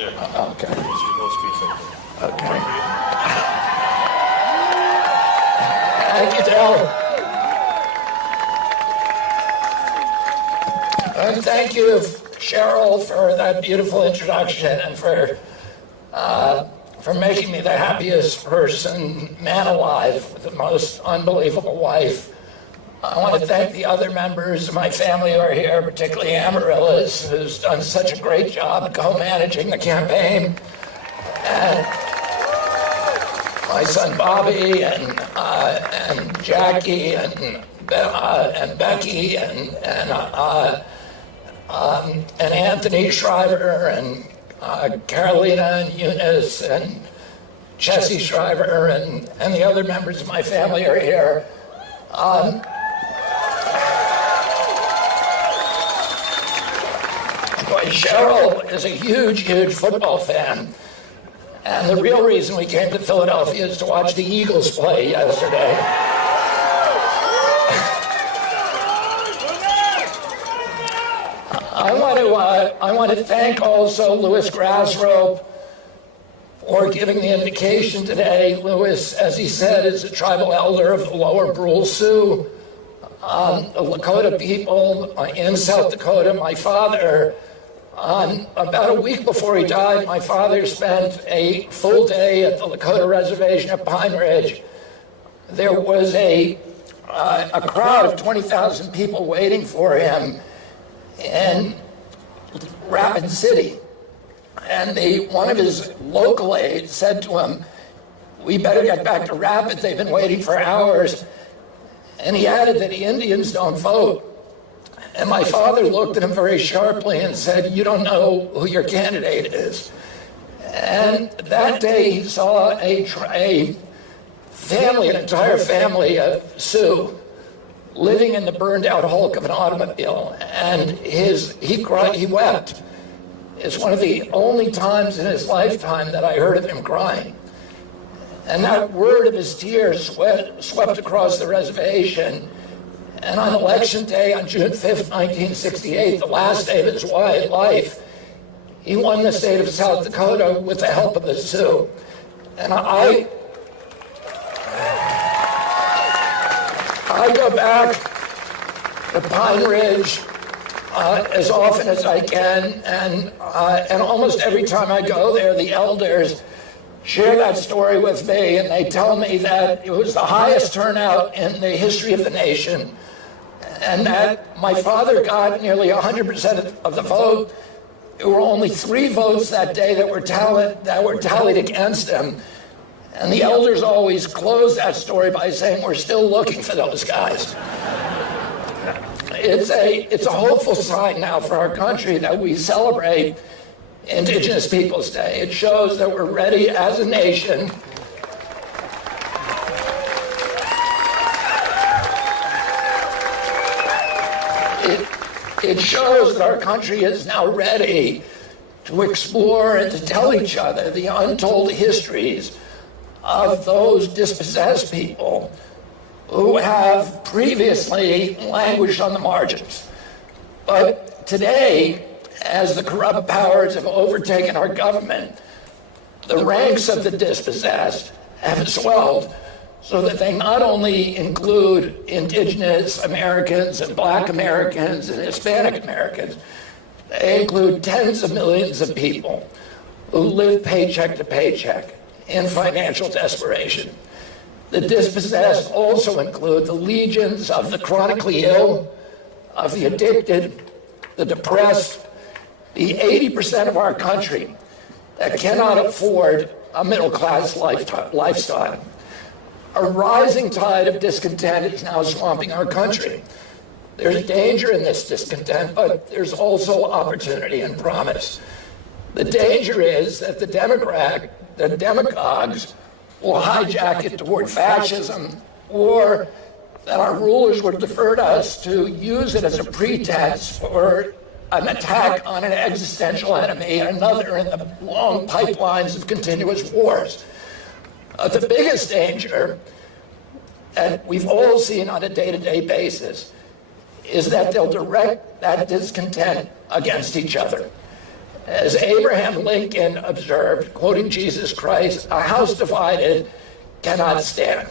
Okay. Okay. Thank you, Dale. And thank you, Cheryl, for that beautiful introduction and for making me the happiest man alive with the most unbelievable wife. I want to thank the other members of my family who are here, particularly Amaryllis, who's done such a great job co-managing the campaign, and my son Bobby, and Jackie, and Becky, and Anthony Shriver, and Carolina, and Eunice, and Chessie Shriver, and the other members of my family are here. Cheryl is a huge, huge football fan. And the real reason we came to Philadelphia is to watch the Eagles play yesterday. I want to thank also Louis Grassrope for giving the invocation today. Louis, as he said, is a tribal elder of the Lower Brule Sioux, the Lakota people in South Dakota. My father, about a week before he died, my father spent a full day at the Lakota reservation at Pine Ridge. There was a crowd of 20,000 people waiting for him in Rapid City. And one of his local aides said to him, "We better get back to Rapid. They've been waiting for hours." And he added that the Indians don't vote. And my father looked at him very sharply and said, "You don't know who your candidate is." And that day he saw an entire family of Sioux living in the burned out hulk of an automobile. And he cried, he wept. It's one of the only times in his lifetime that I heard of him crying. And that word of his tears swept across the reservation. And on Election Day, on June 5th, 1968, the last day of his life, he won the state of South Dakota with the help of the Sioux. And I go back to Pine Ridge as often as I can, and almost every time I go there, the elders share that story with me, and they tell me that it was the highest turnout in the history of the nation, and that my father got nearly 100% of the vote. There were only 3 votes that day that were tallied against him. And the elders always close that story by saying, "We're still looking for those guys." It's a hopeful sign now for our country that we celebrate Indigenous Peoples Day. It shows that we're ready as a nation It shows that our country is now ready to explore and to tell each other the untold histories of those dispossessed people who have previously languished on the margins. But today, as the corrupt powers have overtaken our government, the ranks of the dispossessed have swelled so that they not only include Indigenous Americans and Black Americans and Hispanic Americans, they include tens of millions of people who live paycheck to paycheck in financial desperation. The dispossessed also include the legions of the chronically ill, of the addicted, the depressed, the 80% of our country that cannot afford a middle-class lifestyle. A rising tide of discontent is now swamping our country. There's danger in this discontent, but there's also opportunity and promise. The danger is that the demagogues will hijack it toward fascism, or that our rulers would defer to us to use it as a pretext for an attack on an existential enemy, another in the long pipelines of continuous wars. The biggest danger, and we've all seen on a day-to-day basis, is that they'll direct that discontent against each other. As Abraham Lincoln observed, quoting Jesus Christ, a house divided cannot stand.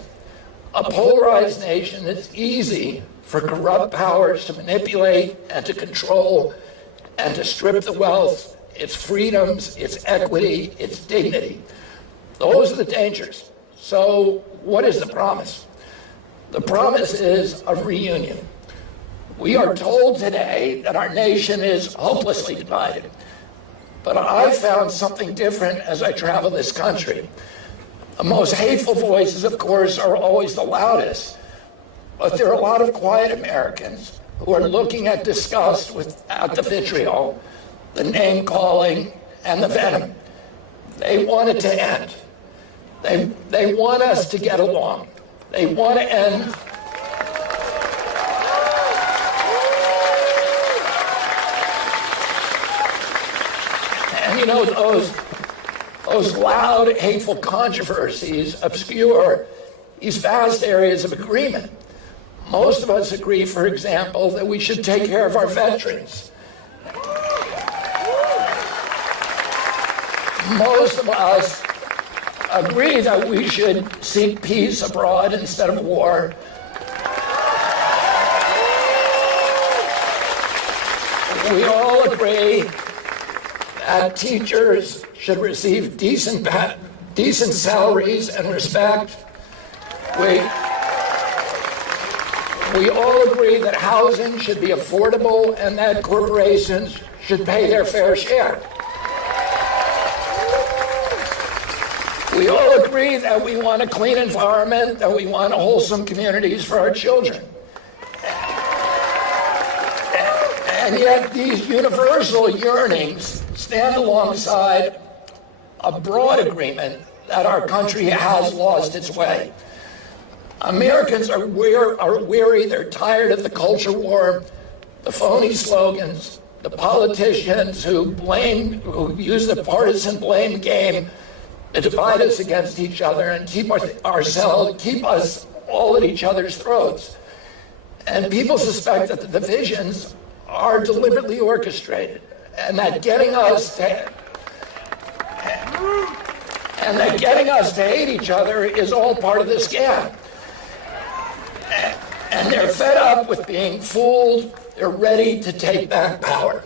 A polarized nation is easy for corrupt powers to manipulate and to control and to strip the wealth, its freedoms, its equity, its dignity. Those are the dangers. So what is the promise? The promise is of reunion. We are told today that our nation is hopelessly divided. But I found something different as I travel this country. The most hateful voices, of course, are always the loudest. But there are a lot of quiet Americans who are looking at disgust without the vitriol, the name-calling, and the venom. They want it to end. They want us to get along. They want to end. And you know, those loud, hateful controversies obscure these vast areas of agreement. Most of us agree, for example, that we should take care of our veterans. Most of us agree that we should seek peace abroad instead of war. We all agree that teachers should receive decent salaries and respect. We all agree that housing should be affordable and that corporations should pay their fair share. We all agree that we want a clean environment, that we want wholesome communities for our children. And yet these universal yearnings stand alongside a broad agreement that our country has lost its way. Americans are weary, they're tired of the culture war, the phony slogans, the politicians who use the partisan blame game to divide us against each other and keep us all at each other's throats. And people suspect that the divisions are deliberately orchestrated, and that getting us to hate each other is all part of the scam. And they're fed up with being fooled. They're ready to take back power.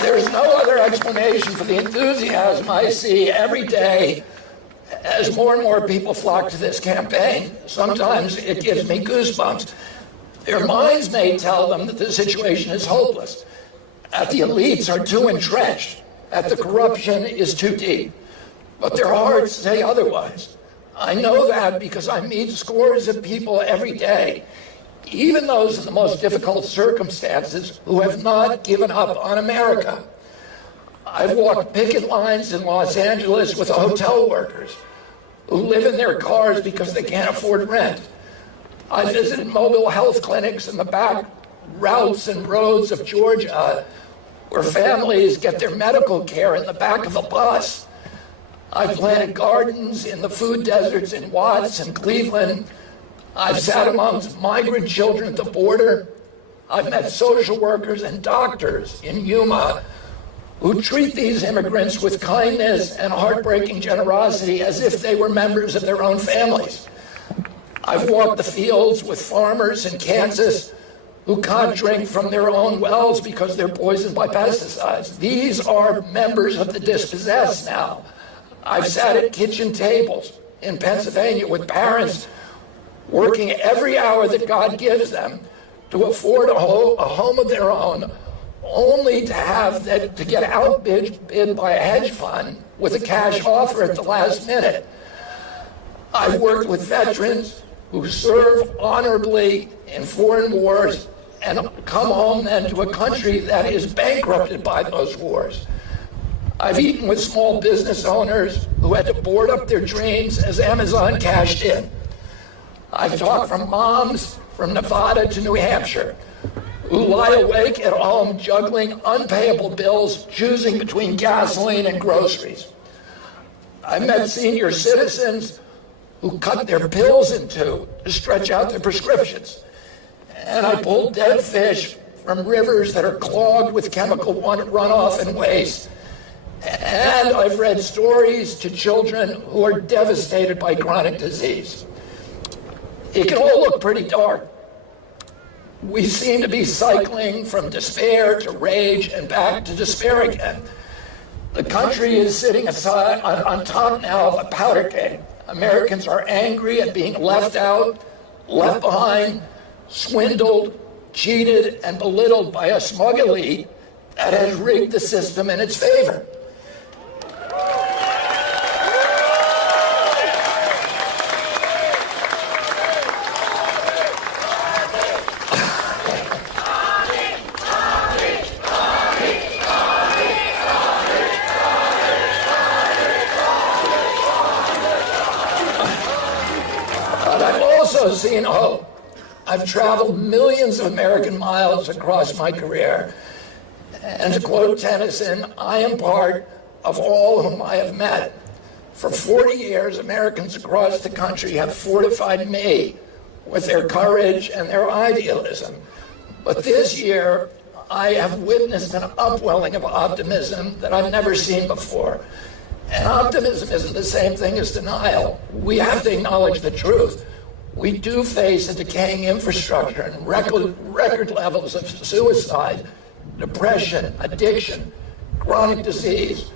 There's no other explanation for the enthusiasm I see every day as more and more people flock to this campaign. Sometimes it gives me goosebumps. Their minds may tell them that the situation is hopeless, that the elites are too entrenched, that the corruption is too deep. But their hearts say otherwise. I know that because I meet scores of people every day, even those in the most difficult circumstances, who have not given up on America. I've walked picket lines in Los Angeles with hotel workers who live in their cars because they can't afford rent. I visited mobile health clinics in the back routes and roads of Georgia where families get their medical care in the back of a bus. I've planted gardens in the food deserts in Watts and Cleveland. I've sat amongst migrant children at the border. I've met social workers and doctors in Yuma who treat these immigrants with kindness and heartbreaking generosity as if they were members of their own families. I've walked the fields with farmers in Kansas who can't drink from their own wells because they're poisoned by pesticides. These are members of the dispossessed now. I've sat at kitchen tables in Pennsylvania with parents working every hour that God gives them to afford a home of their own, only to get outbid by a hedge fund with a cash offer at the last minute. I've worked with veterans who serve honorably in foreign wars and come home then to a country that is bankrupted by those wars. I've eaten with small business owners who had to board up their dreams as Amazon cashed in. I've talked from moms from Nevada to New Hampshire who lie awake at home juggling unpayable bills, choosing between gasoline and groceries. I've met senior citizens who cut their pills in two to stretch out their prescriptions. and I pull dead fish from rivers that are clogged with chemical runoff and waste. And I've read stories to children who are devastated by chronic disease. It can all look pretty dark. We seem to be cycling from despair to rage and back to despair again. The country is sitting on top now of a powder keg. Americans are angry at being left out, left behind, swindled, cheated, and belittled by a smug elite that has rigged the system in its favor. I've seen hope. I've traveled millions of American miles across my career. And to quote Tennyson, I am part of all whom I have met. For 40 years, Americans across the country have fortified me with their courage and their idealism. But this year, I have witnessed an upwelling of optimism that I've never seen before. And optimism isn't the same thing as denial. We have to acknowledge the truth. We do face a decaying infrastructure and record levels of suicide, depression, addiction, chronic disease.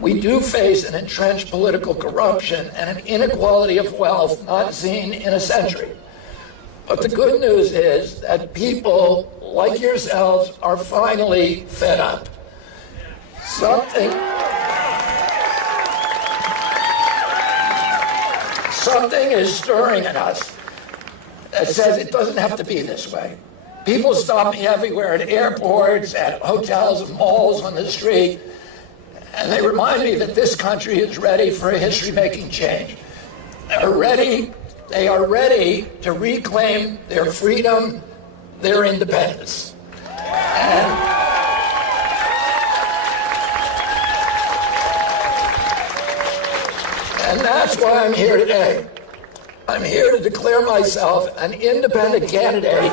We do face an entrenched political corruption and an inequality of wealth not seen in a century. But the good news is that people like yourselves are finally fed up. Something is stirring in us that says it doesn't have to be this way. People stop me everywhere at airports, at hotels, and malls, on the street, and they remind me that this country is ready for a history-making change. They are ready to reclaim their freedom, their independence. And that's why I'm here today. I'm here to declare myself an independent candidate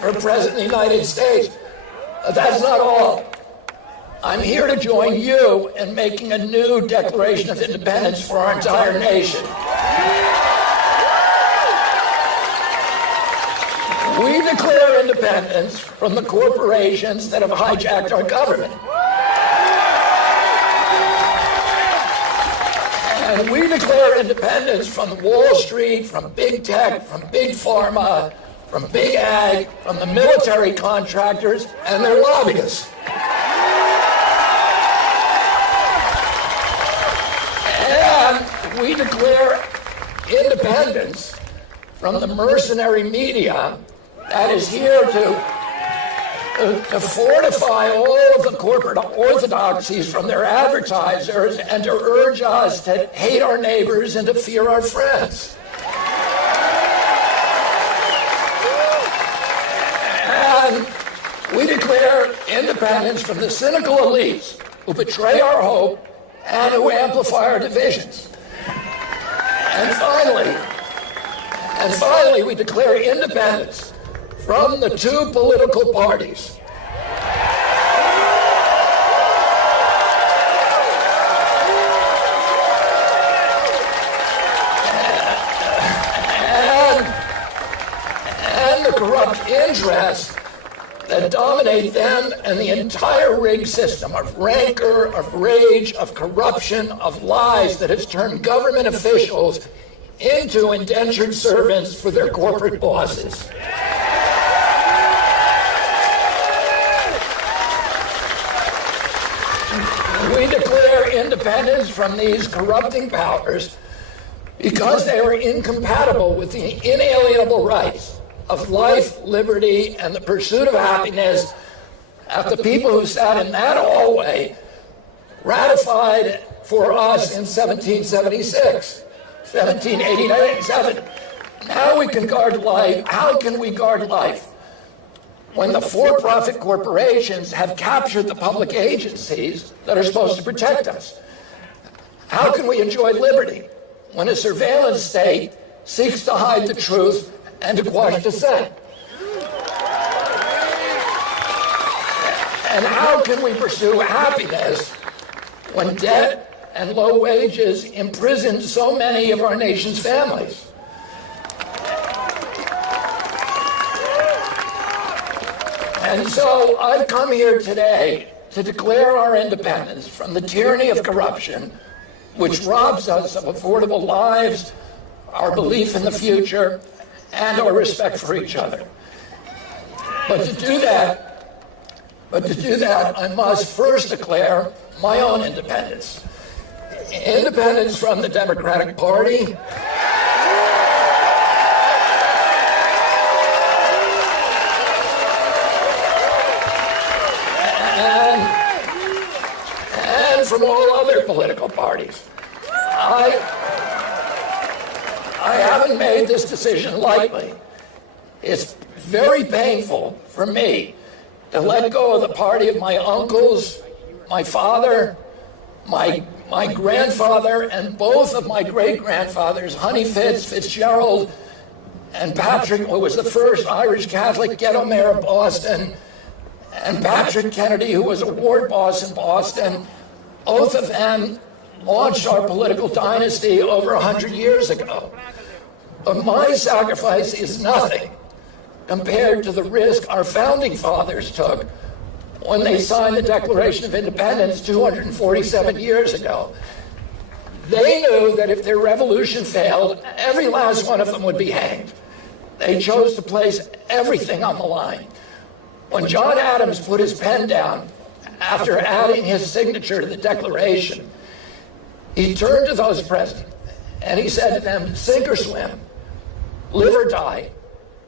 for President of the United States. That's not all. I'm here to join you in making a new Declaration of Independence for our entire nation. We declare independence from the corporations that have hijacked our government. And we declare independence from Wall Street, from big tech, from big pharma, from big ag, from the military contractors and their lobbyists. And we declare independence from the mercenary media that is here to fortify all of the corporate orthodoxies from their advertisers and to urge us to hate our neighbors and to fear our friends. And we declare independence from the cynical elites who betray our hope and who amplify our divisions. And finally, we declare independence from the two political parties. And the corrupt interests that dominate them and the entire rigged system of rancor, of rage, of corruption, of lies that has turned government officials into indentured servants for their corporate bosses. We declare independence from these corrupting powers because they are incompatible with the inalienable rights of life, liberty, and the pursuit of happiness that the people who sat in that hallway ratified for us in 1776, 1787. Now we can guard life. How can we guard life when the for-profit corporations have captured the public agencies that are supposed to protect us? How can we enjoy liberty when a surveillance state seeks to hide the truth and to quash dissent? And how can we pursue happiness when debt and low wages imprison so many of our nation's families? And so I've come here today to declare our independence from the tyranny of corruption, which robs us of affordable lives, our belief in the future, and our respect for each other. But to do that, I must first declare my own independence. Independence from the Democratic Party, and from all other political parties. I haven't made this decision lightly. It's very painful for me to let go of the party of my uncles, my father, my grandfather, and both of my great-grandfathers, Honey Fitzgerald, and Patrick, who was the first Irish Catholic ghetto mayor of Boston, and Patrick Kennedy, who was a ward boss in Boston. Both of them launched our political dynasty over 100 years ago. But my sacrifice is nothing compared to the risk our founding fathers took when they signed the Declaration of Independence 247 years ago. They knew that if their revolution failed, every last one of them would be hanged. They chose to place everything on the line. When John Adams put his pen down after adding his signature to the Declaration, he turned to those present and he said to them, sink or swim, live or die,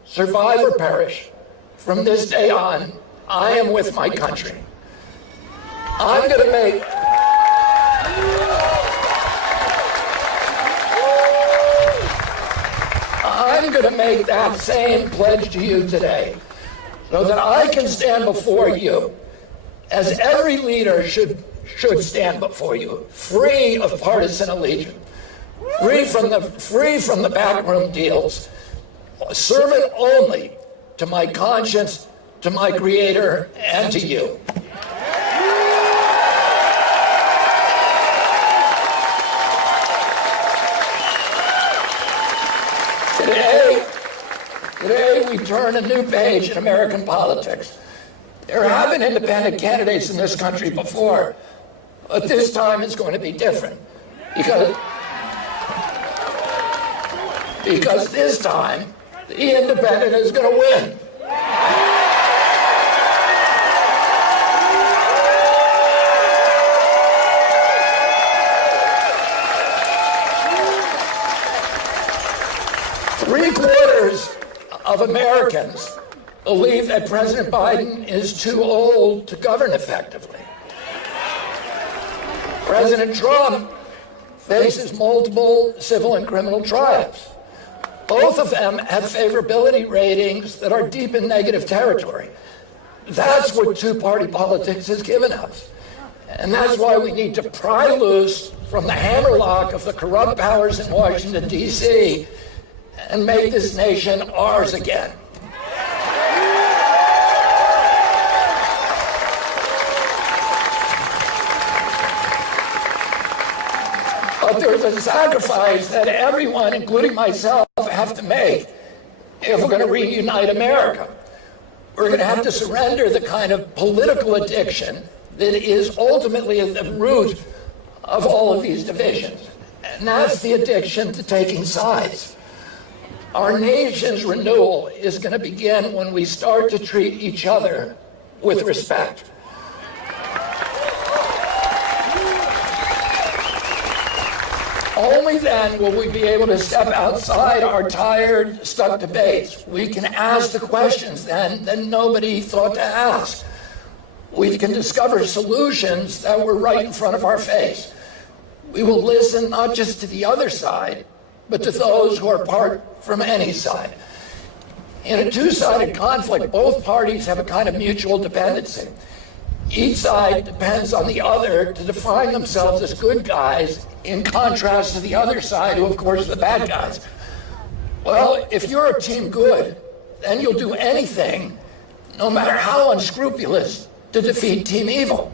survive or perish. From this day on, I am with my country. I'm going to make that same pledge to you today, so that I can stand before you, as every leader should stand before you, free of partisan allegiance, free from the backroom deals, servant only to my conscience, to my Creator, and to you. Today we turn a new page in American politics. There have been independent candidates in this country before, but this time it's going to be different. Because this time, the independent is going to win. Three-quarters of Americans believe that President Biden is too old to govern effectively. President Trump faces multiple civil and criminal trials. Both of them have favorability ratings that are deep in negative territory. That's what two-party politics has given us. And that's why we need to pry loose from the hammerlock of the corrupt powers in Washington, D.C., and make this nation ours again. But there's a sacrifice that everyone, including myself, have to make if we're going to reunite America. We're going to have to surrender the kind of political addiction that is ultimately at the root of all of these divisions. And that's the addiction to taking sides. Our nation's renewal is going to begin when we start to treat each other with respect. Only then will we be able to step outside our tired, stuck debates. We can ask the questions then that nobody thought to ask. We can discover solutions that were right in front of our face. We will listen not just to the other side, but to those who are apart from any side. In a two-sided conflict, both parties have a kind of mutual dependency. Each side depends on the other to define themselves as good guys, in contrast to the other side, who of course are the bad guys. Well, if you're a team good, then you'll do anything, no matter how unscrupulous, to defeat team evil.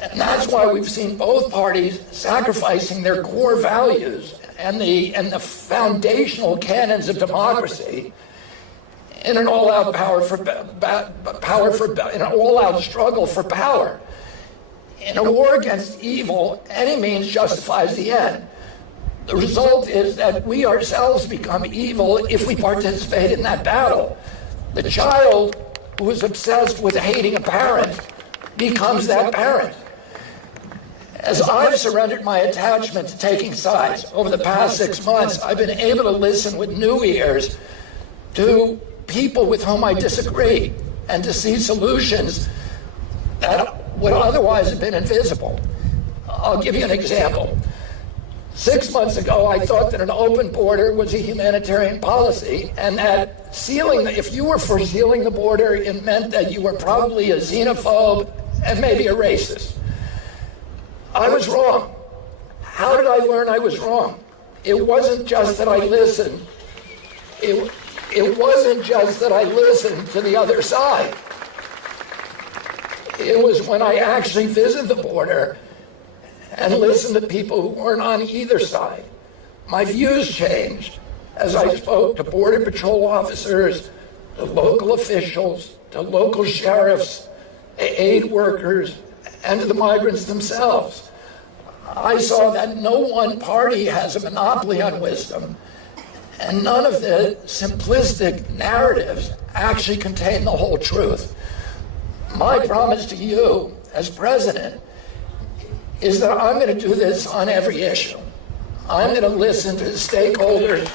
And that's why we've seen both parties sacrificing their core values and the foundational canons of democracy in an all-out in an all-out struggle for power. In a war against evil, any means justifies the end. The result is that we ourselves become evil if we participate in that battle. The child who is obsessed with hating a parent becomes that parent. As I've surrendered my attachment to taking sides over the past 6 months, I've been able to listen with new ears to people with whom I disagree and to see solutions that would otherwise have been invisible. I'll give you an example. 6 months ago, I thought that an open border was a humanitarian policy, and that if you were for sealing the border, it meant that you were probably a xenophobe and maybe a racist. I was wrong. How did I learn I was wrong? It wasn't just that I listened. It wasn't just that I listened to the other side. It was when I actually visited the border and listened to people who weren't on either side. My views changed as I spoke to Border Patrol officers, to local officials, to local sheriffs, aid workers, and to the migrants themselves. I saw that no one party has a monopoly on wisdom, and none of the simplistic narratives actually contain the whole truth. My promise to you as president is that I'm going to do this on every issue. I'm going to listen to the stakeholders.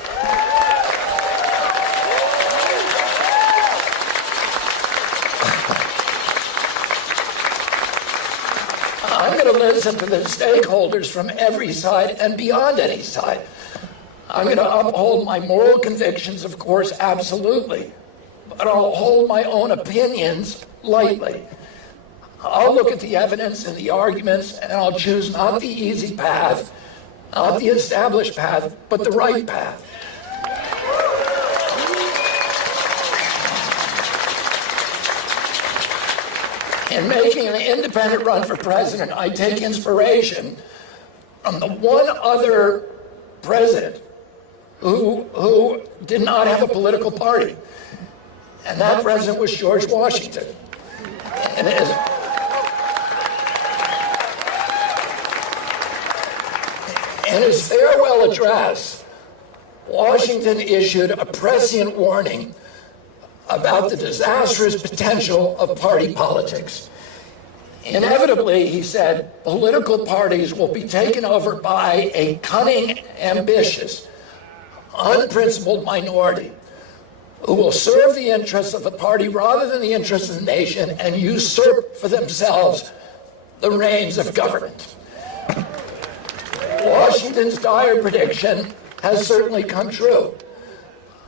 I'm going to listen to the stakeholders from every side and beyond any side. I'm going to uphold my moral convictions, of course, absolutely, but I'll hold my own opinions lightly. I'll look at the evidence and the arguments, and I'll choose not the easy path, not the established path, but the right path. In making an independent run for president, I take inspiration from the one other president who did not have a political party, and that president was George Washington. And in his farewell address, Washington issued a prescient warning about the disastrous potential of party politics. Inevitably, he said, political parties will be taken over by a cunning, ambitious, unprincipled minority who will serve the interests of the party rather than the interests of the nation and usurp for themselves the reins of government. Washington's dire prediction has certainly come true.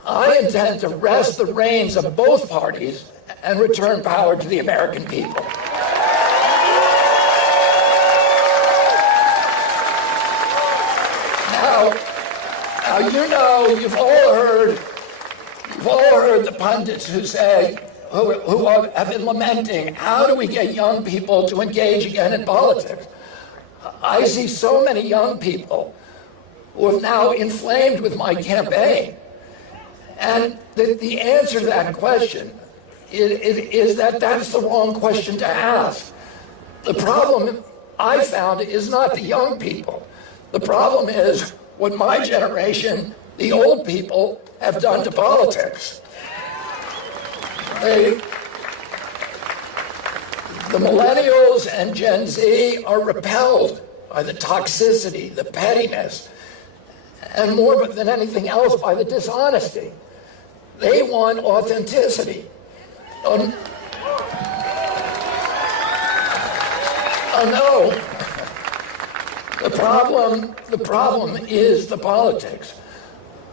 I intend to wrest the reins of both parties and return power to the American people. Now you know, you've all heard the pundits who say, who have been lamenting, how do we get young people to engage again in politics? I see so many young people who have now inflamed with my campaign. And the answer to that question is that that's the wrong question to ask. The problem I found is not the young people. The problem is what my generation, the old people, have done to politics. The millennials and Gen Z are repelled by the toxicity, the pettiness, and more than anything else by the dishonesty. They want authenticity. Oh no, the problem is the politics.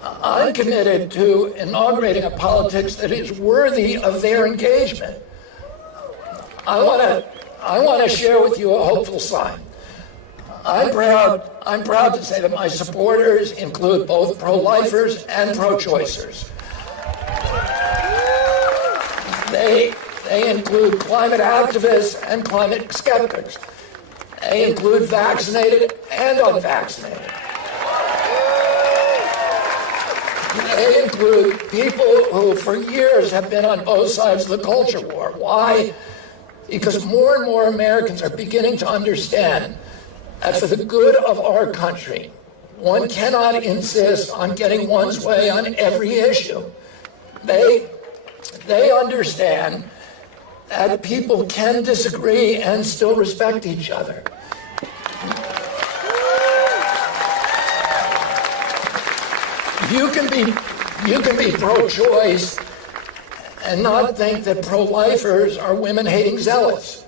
I'm committed to inaugurating a politics that is worthy of their engagement. I want to share with you a hopeful sign. I'm proud to say that my supporters include both pro-lifers and pro-choicers. They include climate activists and climate skeptics. They include vaccinated and unvaccinated. They include people who for years have been on both sides of the culture war. Why? Because more and more Americans are beginning to understand that for the good of our country, one cannot insist on getting one's way on every issue. They understand that people can disagree and still respect each other. You can be pro-choice and not think that pro-lifers are women-hating zealots.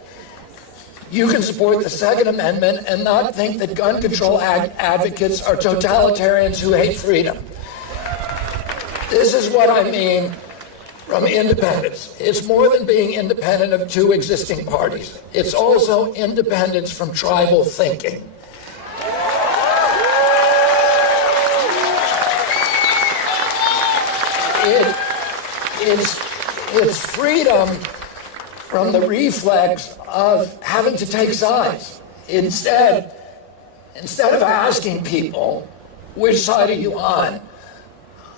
You can support the Second Amendment and not think that gun control advocates are totalitarians who hate freedom. This is what I mean from independence. It's more than being independent of two existing parties. It's also independence from tribal thinking. It's freedom from the reflex of having to take sides. Instead of asking people, which side are you on?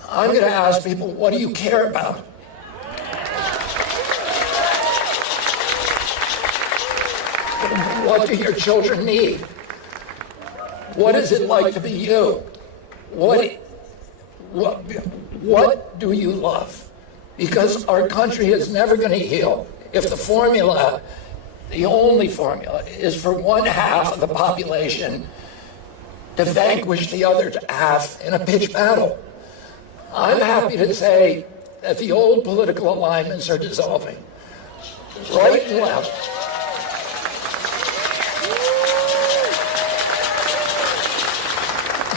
I'm going to ask people, what do you care about? What do your children need? What is it like to be you? What do you love? Because our country is never going to heal if the formula, the only formula, is for one half of the population to vanquish the other half in a pitched battle. I'm happy to say that the old political alignments are dissolving. Right and left.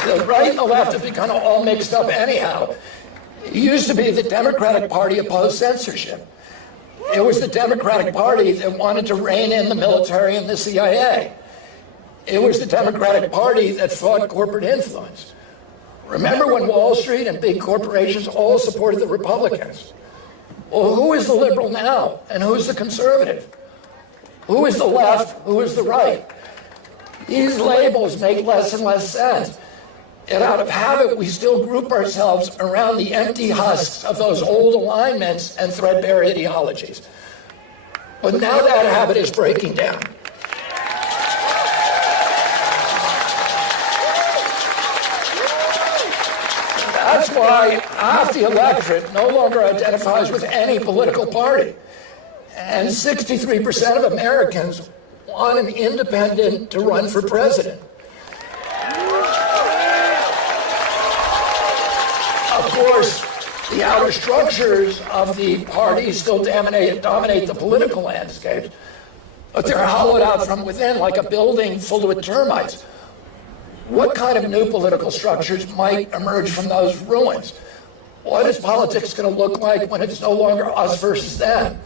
The right and the left have become all mixed up anyhow. It used to be the Democratic Party opposed censorship. It was the Democratic Party that wanted to rein in the military and the CIA. It was the Democratic Party that fought corporate influence. Remember when Wall Street and big corporations all supported the Republicans? Well, who is the liberal now, and who's the conservative? Who is the left, who is the right? These labels make less and less sense. And out of habit, we still group ourselves around the empty husks of those old alignments and threadbare ideologies. But now that habit is breaking down. That's why half the electorate no longer identifies with any political party. And 63% of Americans want an independent to run for president. Of course, the outer structures of the party still dominate the political landscape, but they're hollowed out from within like a building full with termites. What kind of new political structures might emerge from those ruins? What is politics going to look like when it's no longer us versus them?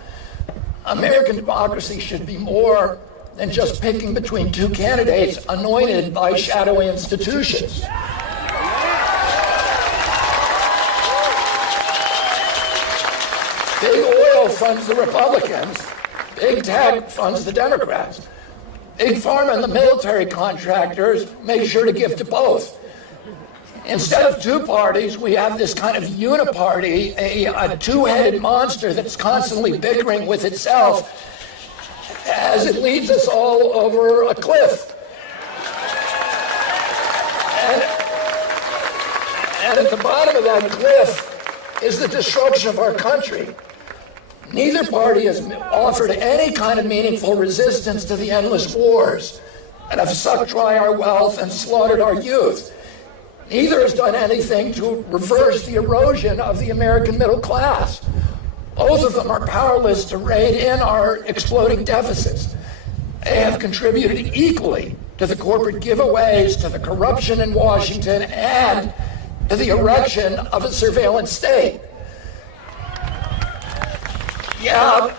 American democracy should be more than just picking between two candidates anointed by shadowy institutions. Big oil funds the Republicans. Big tech funds the Democrats. Big pharma and the military contractors make sure to give to both. Instead of two parties, we have this kind of uniparty, a two-headed monster that's constantly bickering with itself as it leads us all over a cliff. And at the bottom of that cliff is the destruction of our country. Neither party has offered any kind of meaningful resistance to the endless wars that have sucked dry our wealth and slaughtered our youth. Neither has done anything to reverse the erosion of the American middle class. Both of them are powerless to rein in our exploding deficits. They have contributed equally to the corporate giveaways, to the corruption in Washington, and to the erection of a surveillance state. Yeah,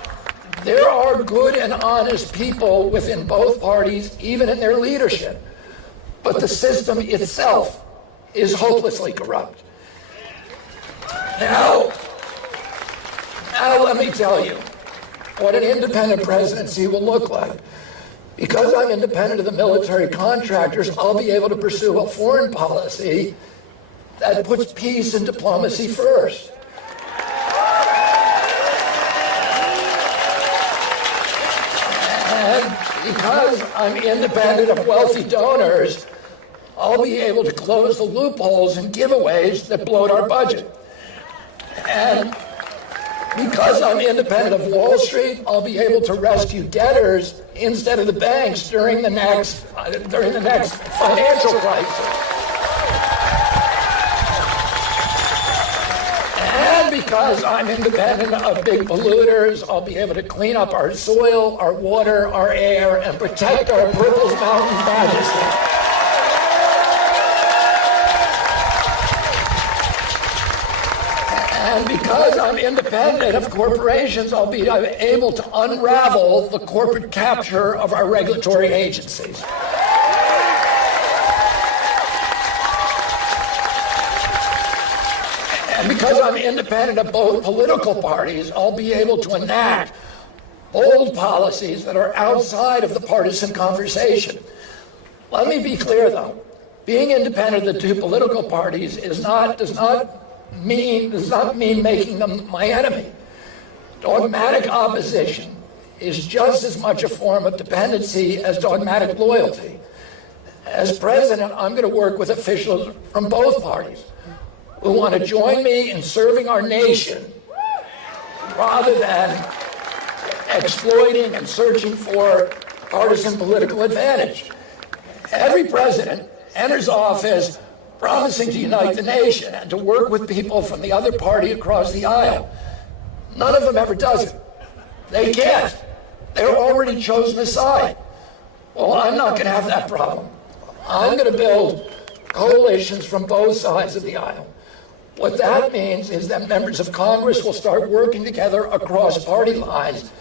there are good and honest people within both parties, even in their leadership, but the system itself is hopelessly corrupt. Now let me tell you what an independent presidency will look like. Because I'm independent of the military contractors, I'll be able to pursue a foreign policy that puts peace and diplomacy first. And because I'm independent of wealthy donors, I'll be able to close the loopholes and giveaways that bloat our budget. And because I'm independent of Wall Street, I'll be able to rescue debtors instead of the banks during the next financial crisis. And because I'm independent of big polluters, I'll be able to clean up our soil, our water, our air, and protect our Purple Mountain majesty. And because I'm independent of corporations, I'll be able to unravel the corporate capture of our regulatory agencies. And because I'm independent of both political parties, I'll be able to enact bold policies that are outside of the partisan conversation. Let me be clear, though. Being independent of the two political parties does not mean making them my enemy. Dogmatic opposition is just as much a form of dependency as dogmatic loyalty. As president, I'm going to work with officials from both parties who want to join me in serving our nation rather than exploiting and searching for partisan political advantage. Every president enters office promising to unite the nation and to work with people from the other party across the aisle. None of them ever does it. They can't. They're already chosen a side. Well, I'm not going to have that problem. I'm going to build coalitions from both sides of the aisle. What that means is that members of Congress will start working together across party lines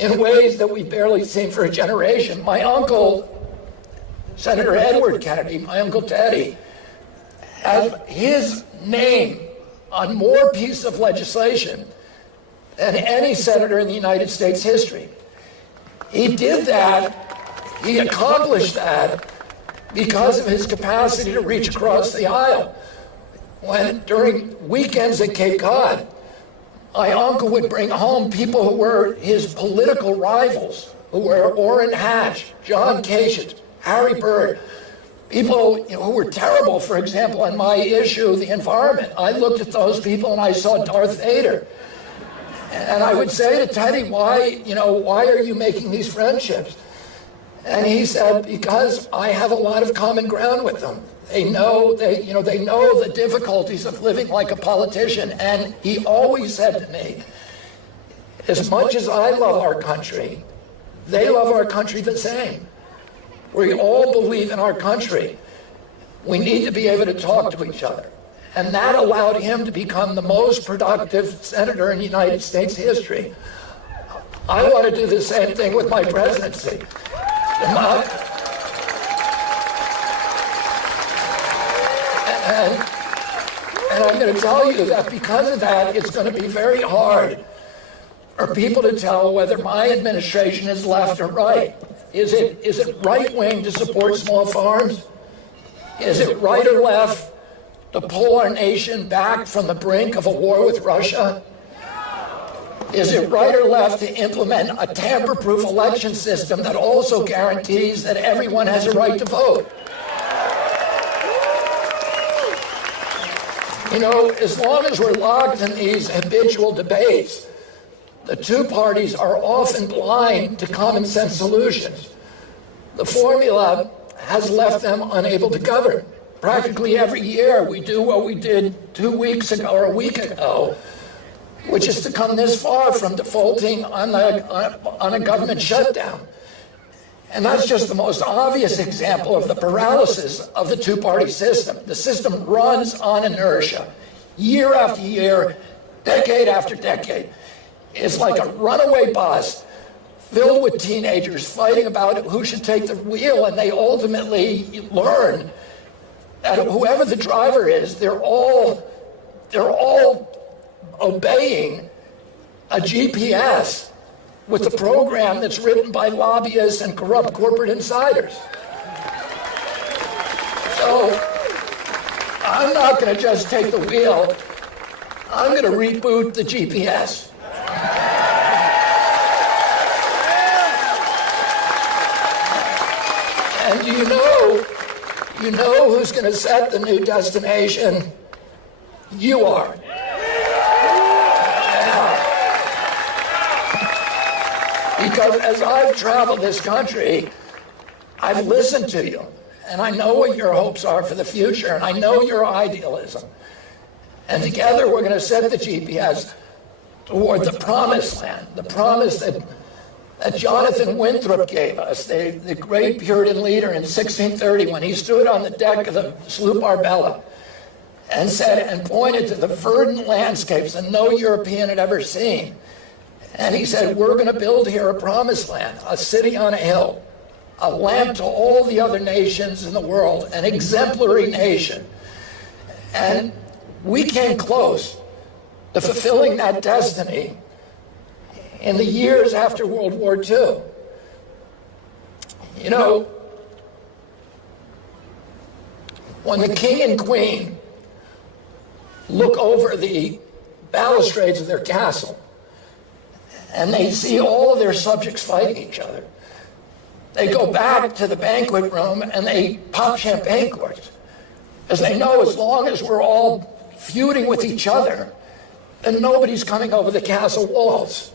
in ways that we've barely seen for a generation. My uncle, Senator Edward Kennedy, my Uncle Teddy, has his name on more pieces of legislation than any senator in the United States history. He did that, he accomplished that because of his capacity to reach across the aisle. When during weekends at Cape Cod, my uncle would bring home people who were his political rivals, who were Orrin Hatch, John Kasich, Harry Byrd, people who were terrible, for example, on my issue, the environment. I looked at those people and I saw Darth Vader. And I would say to Teddy, why are you making these friendships? And he said, because I have a lot of common ground with them. They know the difficulties of living like a politician. And he always said to me, as much as I love our country, they love our country the same. We all believe in our country. We need to be able to talk to each other. And that allowed him to become the most productive senator in United States history. I want to do the same thing with my presidency. And I'm going to tell you that because of that, it's going to be very hard for people to tell whether my administration is left or right. Is it right-wing to support small farms? Is it right or left to pull our nation back from the brink of a war with Russia? Is it right or left to implement a tamper-proof election system that also guarantees that everyone has a right to vote? As long as we're locked in these habitual debates, the two parties are often blind to common sense solutions. The formula has left them unable to govern. practically every year we do what we did 2 weeks ago or a week ago, which is to come this far from defaulting on a government shutdown. And that's just the most obvious example of the paralysis of the two-party system. The system runs on inertia, year after year, decade after decade. It's like a runaway bus filled with teenagers fighting about who should take the wheel, and they ultimately learn that whoever the driver is, they're all obeying a GPS with a program that's written by lobbyists and corrupt corporate insiders. So I'm not going to just take the wheel. I'm going to reboot the GPS. And you know who's going to set the new destination? You are. Because as I've traveled this country, I've listened to you, and I know what your hopes are for the future, and I know your idealism. And together we're going to set the GPS toward the promised land, the promise that Jonathan Winthrop gave us, the great Puritan leader in 1630, when he stood on the deck of the sloop Arbella and said and pointed to the verdant landscapes that no European had ever seen. And he said, we're going to build here a promised land, a city on a hill, a lamp to all the other nations in the world, an exemplary nation. And we came close to fulfilling that destiny in the years after World War II. You know, when the king and queen look over the balustrades of their castle and they see all of their subjects fighting each other, they go back to the banquet room and they pop champagne corks, as they know as long as we're all feuding with each other, then nobody's coming over the castle walls.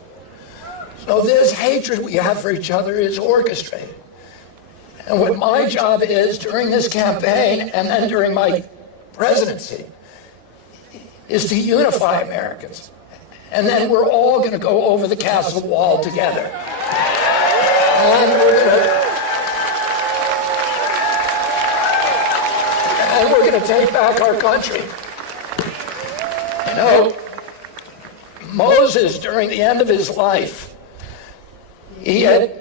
So this hatred we have for each other is orchestrated. And what my job is during this campaign and then during my presidency is to unify Americans. And then we're all going to go over the castle wall together. And we're going to take back our country. You know, Moses, during the end of his life, he had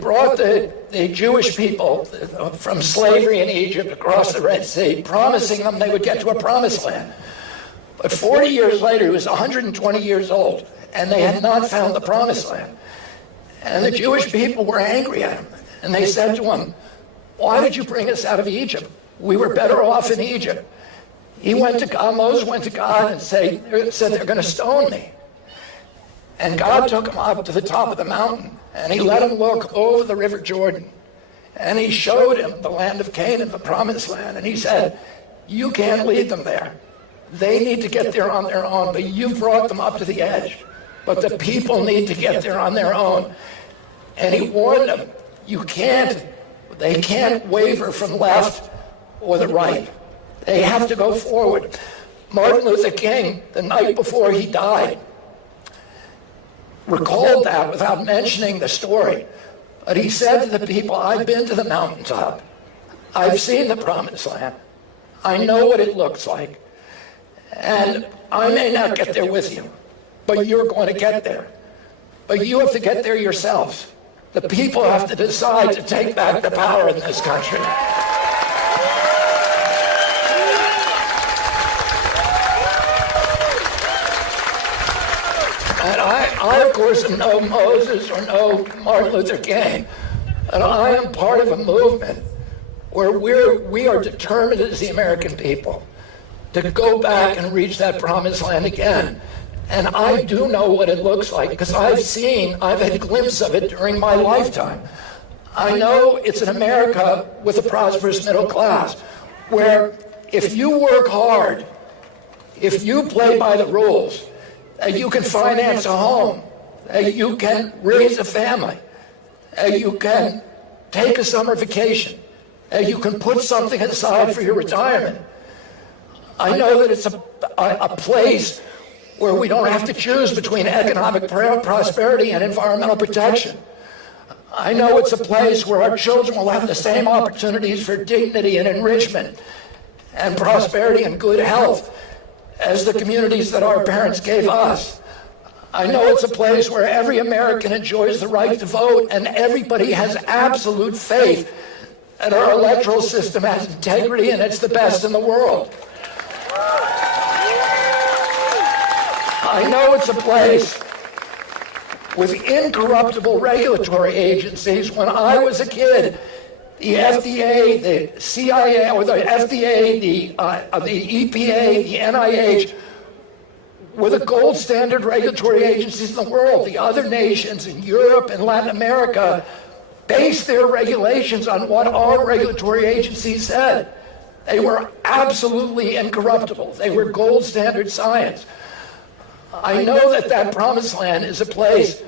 brought the Jewish people from slavery in Egypt across the Red Sea, promising them they would get to a promised land. But 40 years later, he was 120 years old, and they had not found the promised land. And the Jewish people were angry at him, and they said to him, why did you bring us out of Egypt? We were better off in Egypt. He went to God, Moses went to God and said they're going to stone me. And God took him up to the top of the mountain, and he let him look over the river Jordan. And he showed him the land of Canaan, the promised land. And he said, you can't lead them there. They need to get there on their own, but you brought them up to the edge. But the people need to get there on their own. And he warned them, they can't waver from left or the right. They have to go forward. Martin Luther King, the night before he died, recalled that without mentioning the story. But he said to the people, I've been to the mountaintop. I've seen the promised land. I know what it looks like. And I may not get there with you, but you're going to get there. But you have to get there yourselves. The people have to decide to take back the power in this country. And I, of course, am no Moses or no Martin Luther King, and I am part of a movement where we are determined as the American people to go back and reach that promised land again. And I do know what it looks like, because I've had a glimpse of it during my lifetime. I know it's an America with a prosperous middle class, where if you work hard, if you play by the rules, you can finance a home, you can raise a family, you can take a summer vacation, You can put something aside for your retirement. I know that it's a place where we don't have to choose between economic prosperity and environmental protection. I know it's a place where our children will have the same opportunities for dignity and enrichment and prosperity and good health as the communities that our parents gave us. I know it's a place where every American enjoys the right to vote and everybody has absolute faith that our electoral system has integrity and it's the best in the world. I know it's a place with incorruptible regulatory agencies. When I was a kid, the FDA, the CIA, or the FDA, the EPA, the NIH, were the gold standard regulatory agencies in the world. The other nations in Europe and Latin America based their regulations on what our regulatory agencies said. They were absolutely incorruptible. They were gold standard science. I know that that promised land is a place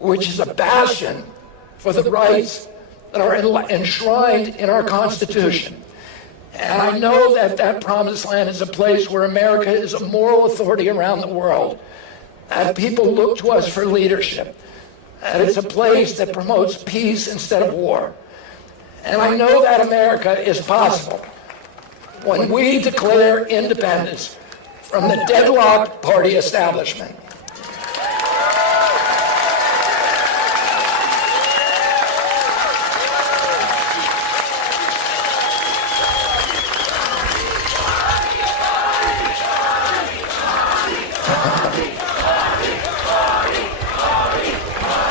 which is a bastion for the rights that are enshrined in our Constitution. And I know that that promised land is a place where America is a moral authority around the world, that people look to us for leadership, that it's a place that promotes peace instead of war. And I know that America is possible when we declare independence from the deadlocked party establishment.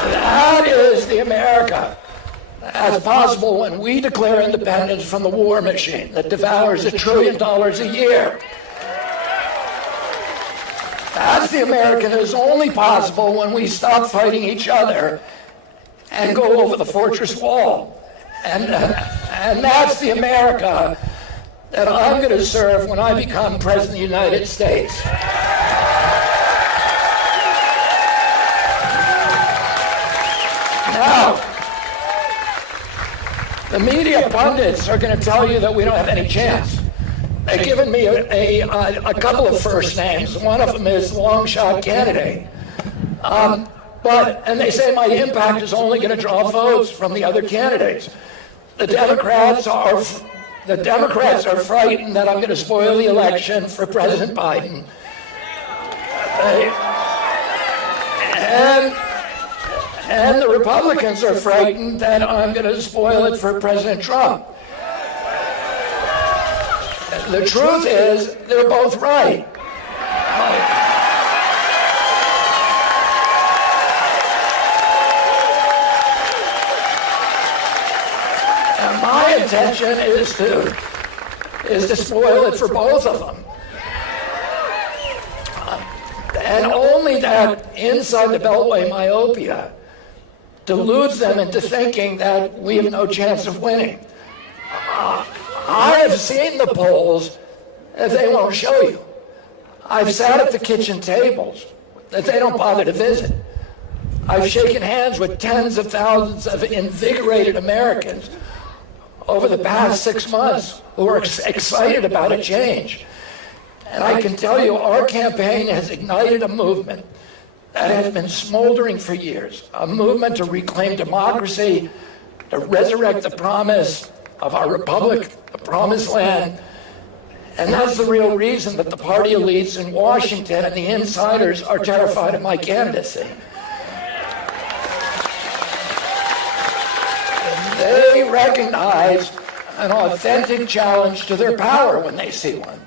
That is the America that's possible when we declare independence from the war machine that devours $1 trillion a year. That's the America that is only possible when we stop fighting each other and go over the fortress wall. And that's the America that I'm going to serve when I become President of the United States. Now, the media pundits are going to tell you that we don't have any chance. They've given me a couple of first names. One of them is long shot candidate. And they say my impact is only going to draw votes from the other candidates. The Democrats are frightened that I'm going to spoil the election for President Biden. And the Republicans are frightened that I'm going to spoil it for President Trump. The truth is, they're both right. And my intention is to spoil it for both of them. And only that inside the Beltway myopia deludes them into thinking that we have no chance of winning. I have seen the polls that they won't show you. I've sat at the kitchen tables that they don't bother to visit. I've shaken hands with tens of thousands of invigorated Americans over the past 6 months who are excited about a change. And I can tell you our campaign has ignited a movement that has been smoldering for years, a movement to reclaim democracy, to resurrect the promise of our republic, the promised land. And that's the real reason that the party elites in Washington and the insiders are terrified of my candidacy. They recognize an authentic challenge to their power when they see one.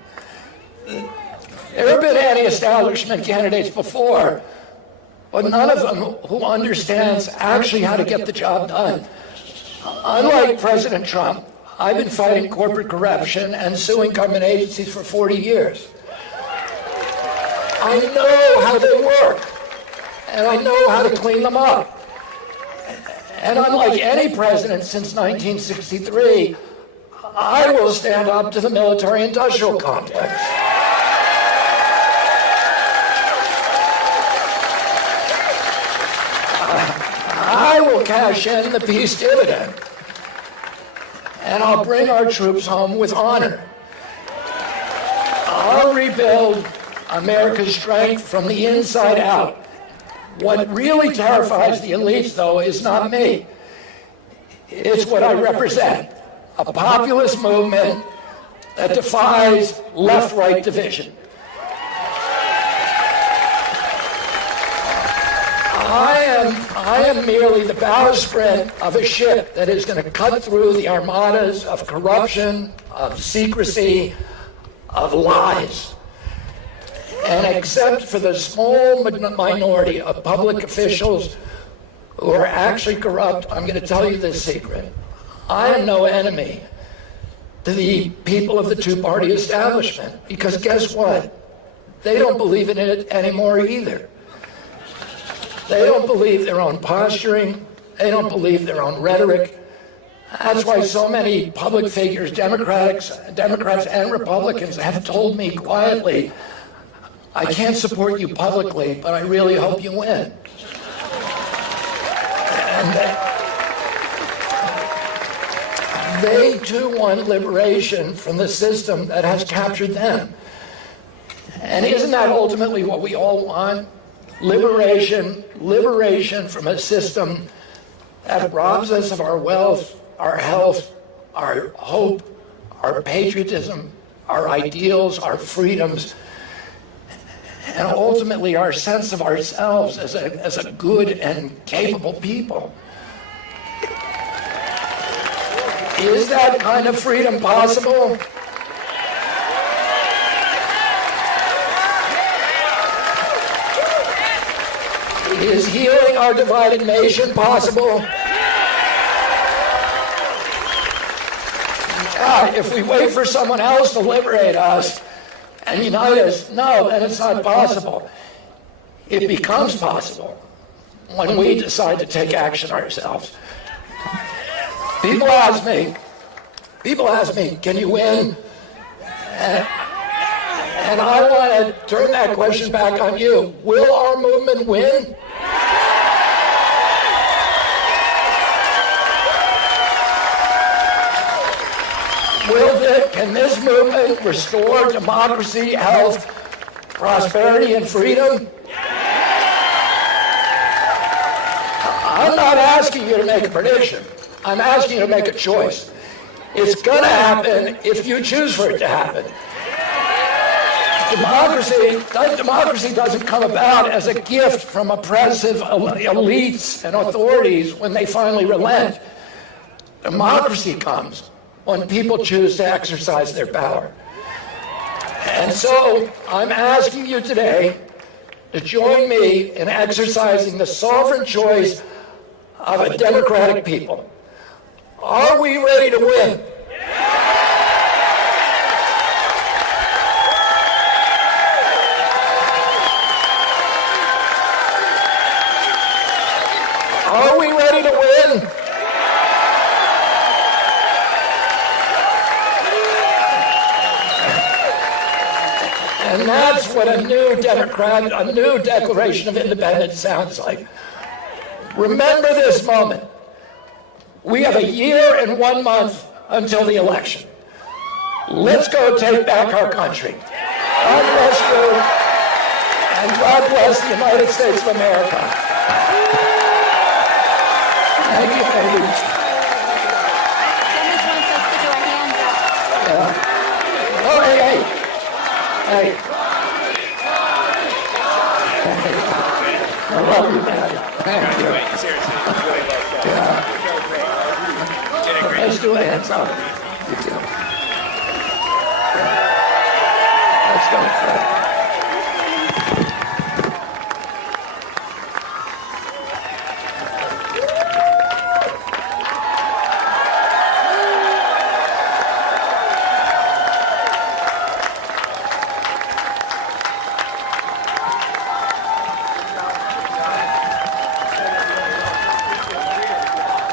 There have been anti-establishment candidates before, but none of them who understands actually how to get the job done. Unlike President Trump, I've been fighting corporate corruption and suing government agencies for 40 years. I know how they work, and I know how to clean them up. And unlike any president since 1963, I will stand up to the military-industrial complex. I will cash in the peace dividend. and I'll bring our troops home with honor. I'll rebuild America's strength from the inside out. What really terrifies the elites, though, is not me. It's what I represent, a populist movement that defies left-right division. I am merely the bowsprit of a ship that is going to cut through the armadas of corruption, of secrecy, of lies. And except for the small minority of public officials who are actually corrupt, I'm going to tell you this secret. I am no enemy to the people of the two-party establishment, because guess what? They don't believe in it anymore either. They don't believe their own posturing. They don't believe their own rhetoric. That's why so many public figures, Democrats and Republicans, have told me quietly, I can't support you publicly, but I really hope you win. And they too want liberation from the system that has captured them. And isn't that ultimately what we all want? Liberation from a system that robs us of our wealth, our health, our hope, our patriotism, our ideals, our freedoms, and ultimately our sense of ourselves as a good and capable people. Is that kind of freedom possible? Is healing our divided nation possible? If we wait for someone else to liberate us and unite us, no, then it's not possible. It becomes possible when we decide to take action ourselves. People ask me, can you win? And I want to turn that question back on you. Will our movement win? Can this movement restore democracy, health, prosperity, and freedom? I'm not asking you to make a prediction. I'm asking you to make a choice. It's going to happen if you choose for it to happen. Democracy doesn't come about as a gift from oppressive elites and authorities when they finally relent. Democracy comes when people choose to exercise their power. And so I'm asking you today to join me in exercising the sovereign choice of a democratic people. Are we ready to win? Are we ready to win? And that's what a new Declaration of Independence sounds like. Remember this moment. We have a year and 1 month until the election. Let's go take back our country. God bless you, and God bless the United States of America. Thank you, baby. Dennis wants us to do a hand up. Yeah. Oh, hey. I love you, man. Thank you. Yeah. Let's do a hands up. You too. Let's go.